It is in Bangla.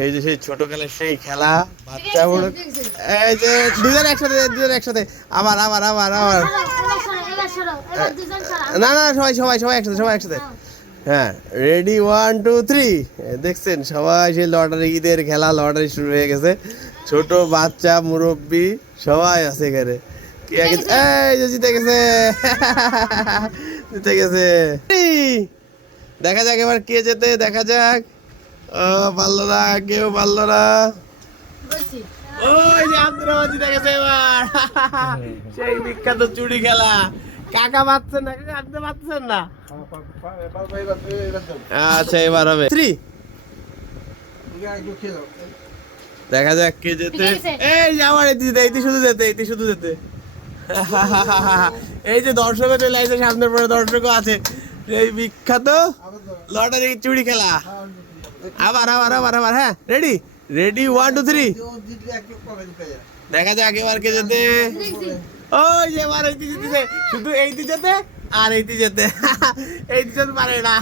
এই যে সেই ছোটকালের সেই খেলা, বাচ্চা বড়, এই যে দুজন একসাথে আবার আবার আবার আবার, না না সবাই সবাই সবাই একসাথে, সবাই একসাথে। হ্যাঁ, রেডি 1 2 3। দেখছেন সবাই সেই লটারি, ঈদের খেলা, লটারি শুরু হয়ে গেছে। ছোট বাচ্চা মুরব্বি সবাই আছে এখানে। কে আগে, এই যে জিতে গেছে, জিতে গেছে। দেখা যাক এবার কে জেতে, দেখা যাক। ও পারলো না, কেউ পারলো না। ওই যে আব্দুর রহমান জিতে গেছে এবার। সেই বিখ্যাত চুরি খেলা। কাকা পাচ্ছেন না, কাকা আনতে পাচ্ছেন না। আচ্ছা এবার হবে 3। দেখা যাক কে জেতে। এই যে আমার এইটি শুধু যেতে। এই যে দর্শকও চলে আসছে, সামনের পরে দর্শকও আছে। এই বিখ্যাত লটারি চুরি খেলা। আবার আবার আবার আবার, হ্যাঁ রেডি 1 2 3। দেখা যাক এবার কে যেতে। ওই যে এবার এইটি জিতেছে, শুধু এইটি যেতে আর এইটি যেতে, এইটি যেতে পারে না।